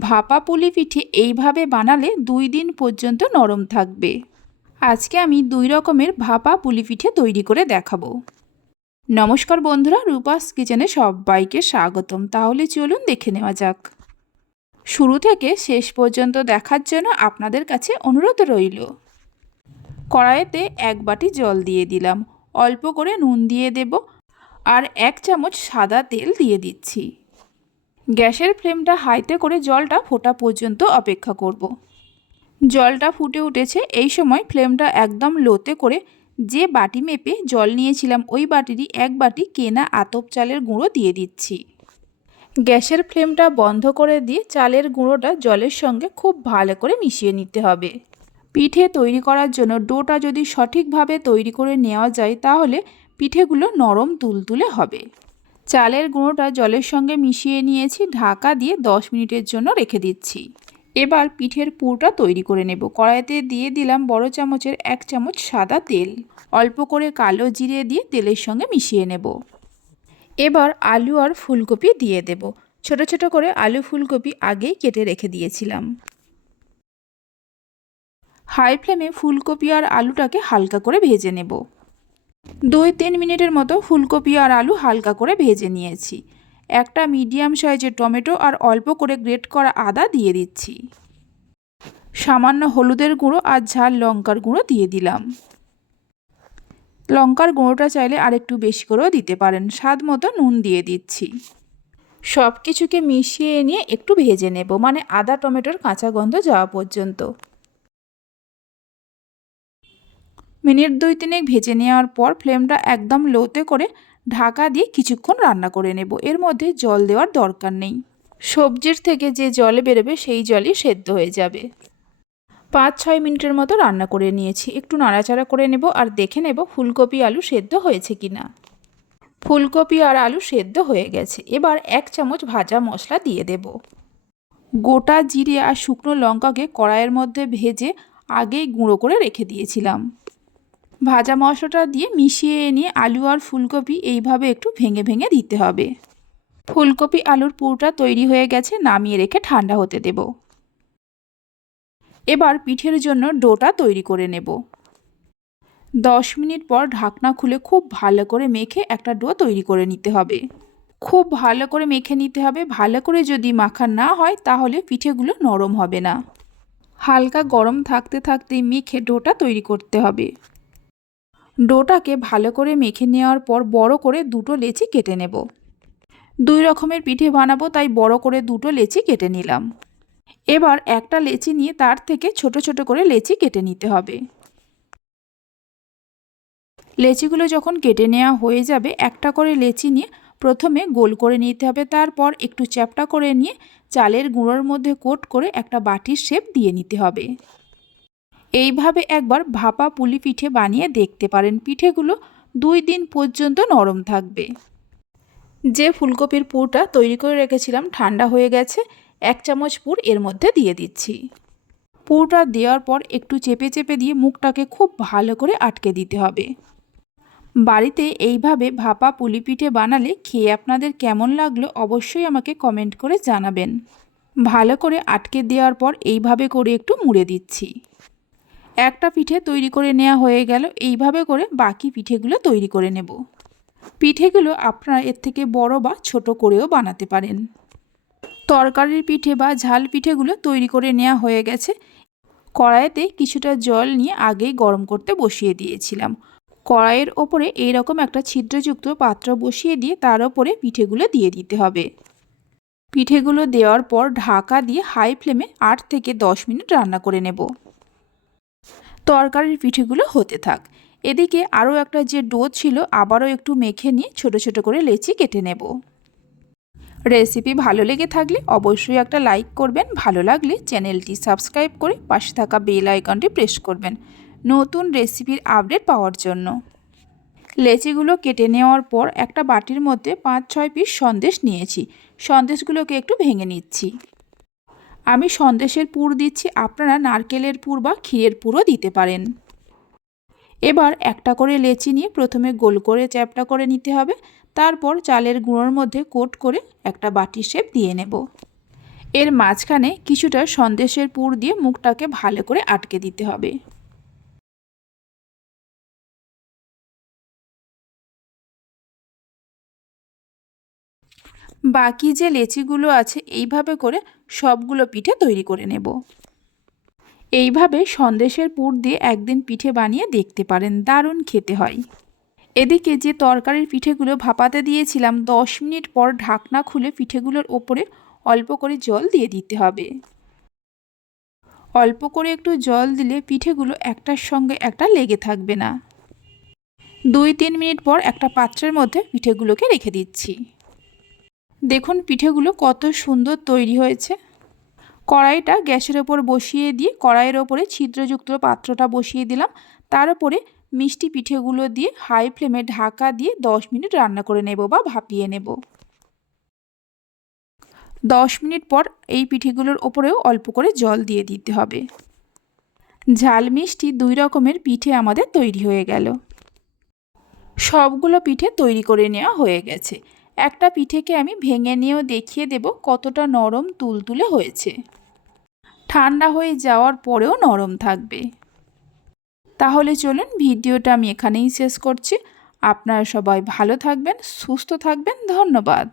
ভাপা পুলি পিঠে এইভাবে বানালে দুই দিন পর্যন্ত নরম থাকবে। আজকে আমি দুই রকমের ভাপা পুলি পিঠে তৈরি করে দেখাবো। নমস্কার বন্ধুরা, রূপাস কিচেনে সবাইকে স্বাগতম। তাহলে চলুন দেখে নেওয়া যাক। শুরু থেকে শেষ পর্যন্ত দেখার জন্য আপনাদের কাছে অনুরোধ রইল। কড়াইতে এক বাটি জল দিয়ে দিলাম। অল্প করে নুন দিয়ে দেব আর এক চামচ সাদা তেল দিয়ে দিচ্ছি। গ্যাসের ফ্লেমটা হাইতে করে জলটা ফোটা পর্যন্ত অপেক্ষা করব। জলটা ফুটে উঠেছে, এই সময় ফ্লেমটা একদম লোতে করে যে বাটি মেপে জল নিয়েছিলাম, ওই বাটিরই এক বাটি কেনা আতপ চালের গুঁড়ো দিয়ে দিচ্ছি। গ্যাসের ফ্লেমটা বন্ধ করে দিয়ে চালের গুঁড়োটা জলের সঙ্গে খুব ভালো করে মিশিয়ে নিতে হবে। পিঠে তৈরি করার জন্য ডোটা যদি সঠিকভাবে তৈরি করে নেওয়া যায়, তাহলে পিঠেগুলো নরম তুলতুলে হবে। চালের গুঁড়োটা জলের সঙ্গে মিশিয়ে নিয়েছি, ঢাকা দিয়ে 10 মিনিটের জন্য রেখে দিচ্ছি। এবার পিঠের পুরটা তৈরি করে নেব। কড়াইতে দিয়ে দিলাম বড় চামচের এক চামচ সাদা তেল। অল্প করে কালো জিরে দিয়ে তেলের সঙ্গে মিশিয়ে নেব। এবার আলু আর ফুলকপি দিয়ে দেব। ছোট ছোট করে আলু ফুলকপি আগেই কেটে রেখে দিয়েছিলাম। হাই ফ্লেমে ফুলকপি আর আলুটাকে হালকা করে ভেজে নেব। দুই তিন মিনিটের মতো ফুলকপি আর আলু হালকা করে ভেজে নিয়েছি। একটা মিডিয়াম সাইজের টমেটো আর অল্প করে গ্রেট করা আদা দিয়ে দিচ্ছি। সামান্য হলুদের গুঁড়ো আর ঝাল লঙ্কার গুঁড়ো দিয়ে দিলাম। লঙ্কার গুঁড়োটা চাইলে আরেকটু বেশি করেও দিতে পারেন। স্বাদ মতো নুন দিয়ে দিচ্ছি। সব কিছুকে মিশিয়ে নিয়ে একটু ভেজে নেব মানে আদা, টমেটোর কাঁচা গন্ধ যাওয়া পর্যন্ত। মিনিট দুই তিনেক ভেজে নেওয়ার পর ফ্লেমটা একদম লোতে করে ঢাকা দিয়ে কিছুক্ষণ রান্না করে নেব। এর মধ্যে জল দেওয়ার দরকার নেই। সবজির থেকে যে জলে বেরোবে সেই জলই সেদ্ধ হয়ে যাবে। পাঁচ ছয় মিনিটের মতো রান্না করে নিয়েছি। একটু নাড়াচাড়া করে নেব আর দেখে নেব ফুলকপি আলু সেদ্ধ হয়েছে কি না ফুলকপি আর আলু সেদ্ধ হয়ে গেছে। এবার এক চামচ ভাজা মশলা দিয়ে দেব। গোটা জিরে আর শুকনো লঙ্কাকে কড়াইয়ের মধ্যে ভেজে আগেই গুঁড়ো করে রেখে দিয়েছিলাম। ভাজা মশলাটা দিয়ে মিশিয়ে নিয়ে আলু আর ফুলকপি এইভাবে একটু ভেঙে ভেঙে দিতে হবে। ফুলকপি আলুর পুরটা তৈরি হয়ে গেছে, নামিয়ে রেখে ঠান্ডা হতে দেব। এবার পিঠের জন্য ডোটা তৈরি করে নেব। দশ মিনিট পর ঢাকনা খুলে খুব ভালো করে মেখে একটা ডো তৈরি করে নিতে হবে। খুব ভালো করে মেখে নিতে হবে। ভালো করে যদি মাখা না হয়, তাহলে পিঠেগুলো নরম হবে না। হালকা গরম থাকতে থাকতে মেখে ডোটা তৈরি করতে হবে। ডোটাকে ভালো করে মেখে নেওয়ার পর বড় করে দুটো লেচি কেটে নেব। দুই রকমের পিঠে বানাবো, তাই বড় করে দুটো লেচি কেটে নিলাম। এবার একটা লেচি নিয়ে তার থেকে ছোট ছোট করে লেচি কেটে নিতে হবে। লেচিগুলো যখন কেটে নেওয়া হয়ে যাবে, একটা করে লেচি নিয়ে প্রথমে গোল করে নিতে হবে। তারপর একটু চ্যাপটা করে নিয়ে চালের গুঁড়োর মধ্যে কোট করে একটা বাটির শেপ দিয়ে নিতে হবে। এইভাবে একবার ভাপা পুলি পিঠে বানিয়ে দেখতে পারেন। পিঠেগুলো দুই দিন পর্যন্ত নরম থাকবে। যে ফুলকপির পুরটা তৈরি করে রেখেছিলাম, ঠান্ডা হয়ে গেছে, এক চামচ পুর এর মধ্যে দিয়ে দিচ্ছি। পুরটা দেওয়ার পর একটু চেপে চেপে দিয়ে মুখটাকে খুব ভালো করে আটকে দিতে হবে। বাড়িতে এইভাবে ভাপা পুলি পিঠে বানালে খেয়ে আপনাদের কেমন লাগল অবশ্যই আমাকে কমেন্ট করে জানাবেন। ভালো করে আটকে দেওয়ার পর এইভাবে করে একটু মুড়ে দিচ্ছি। একটা পিঠে তৈরি করে নেওয়া হয়ে গেল, এইভাবে করে বাকি পিঠেগুলো তৈরি করে নেব। পিঠেগুলো আপনারা এর থেকে বড় বা ছোট করেও বানাতে পারেন। তরকারির পিঠে বা ঝাল পিঠেগুলো তৈরি করে নেওয়া হয়ে গেছে। কড়াইতে কিছুটা জল নিয়ে আগেই গরম করতে বসিয়ে দিয়েছিলাম। কড়াইয়ের ওপরে এইরকম একটা ছিদ্রযুক্ত পাত্র বসিয়ে দিয়ে তার ওপরে পিঠেগুলো দিয়ে দিতে হবে। পিঠেগুলো দেওয়ার পর ঢাকা দিয়ে হাই ফ্লেমে আট থেকে দশ মিনিট রান্না করে নেব। তরকারির পিঠেগুলো হতে থাক। এদিকে আরও একটা যে ডো ছিল, আবারও একটু মেখে নিয়ে ছোট ছোট করে লেচি কেটে নেব। রেসিপি ভালো লেগে থাকলে অবশ্যই একটা লাইক করবেন, ভালো লাগলে চ্যানেলটি সাবস্ক্রাইব করে পাশে থাকা বেল আইকনটি প্রেস করবেন নতুন রেসিপির আপডেট পাওয়ার জন্য। লেচিগুলো কেটে নেওয়ার পর একটা বাটির মধ্যে পাঁচ ছয় পিস সন্দেশ নিয়েছি। সন্দেশগুলোকে একটু ভেঙে নিচ্ছি। আমি সন্দেশের পুর দিচ্ছি, আপনারা নারকেলের পুর বা ক্ষীরের পুরও দিতে পারেন। এবার একটা করে লেচি নিয়ে প্রথমে গোল করে চ্যাপটা করে নিতে হবে, তারপর চালের গুঁড়োর মধ্যে কোট করে একটা বাটির শেপ দিয়ে নেব। এর মাঝখানে কিছুটা সন্দেশের পুর দিয়ে মুখটাকে ভালো করে আটকে দিতে হবে। বাকি যে লেচিগুলো আছে এইভাবে করে সবগুলো পিঠে তৈরি করে নেব। এইভাবে সন্দেশের পুর দিয়ে একদিন পিঠে বানিয়ে দেখতে পারেন, দারুণ খেতে হয়। এদিকে যে তরকারির পিঠেগুলো ভাপাতে দিয়েছিলাম, দশ মিনিট পর ঢাকনা খুলে পিঠেগুলোর ওপরে অল্প করে জল দিয়ে দিতে হবে। অল্প করে একটু জল দিলে পিঠেগুলো একটার সঙ্গে একটা লেগে থাকবে না। দুই তিন মিনিট পর একটা পাত্রের মধ্যে পিঠেগুলোকে রেখে দিচ্ছি। দেখুন, পিঠেগুলো কত সুন্দর তৈরি হয়েছে। কড়াইটা গ্যাসের ওপর বসিয়ে দিয়ে, কড়াইয়ের ওপরে ছিদ্রযুক্ত পাত্রটা বসিয়ে দিলাম। তার উপরে মিষ্টি পিঠেগুলো দিয়ে হাই ফ্লেমে ঢাকা দিয়ে দশ মিনিট রান্না করে নেব বা ভাপিয়ে নেব। দশ মিনিট পর এই পিঠেগুলোর ওপরেও অল্প করে জল দিয়ে দিতে হবে। ঝাল মিষ্টি দুই রকমের পিঠে আমাদের তৈরি হয়ে গেল। সবগুলো পিঠে তৈরি করে নেওয়া হয়ে গেছে। একটা পিঠেকে আমি ভেঙে নিয়েও দেখিয়ে দেব কতটা নরম তুলতুলে হয়েছে। ঠান্ডা হয়ে যাওয়ার পরেও নরম থাকবে। তাহলে চলুন ভিডিওটা আমি এখানেই শেষ করছি। আপনারা সবাই ভালো থাকবেন, সুস্থ থাকবেন, ধন্যবাদ।